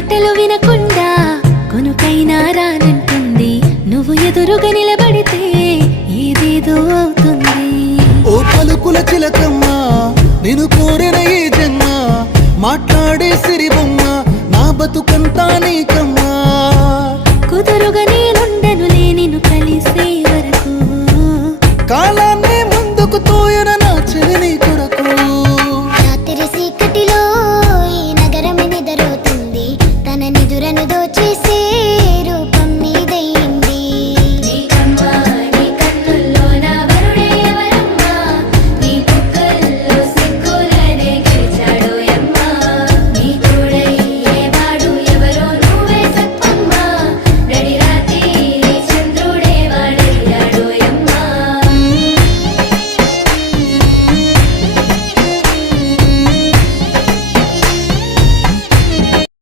మాటలు వినకుండా కొనుకైనా రానంటుంది. నువ్వు ఎదురుగా నిలబడితే ఏదేదో అవుతుంది. ఓ పలుకుల చిలకమ్మ, నేను కోరిన ఈ జన్మ మాట్లాడే సిరిబొమ్మ.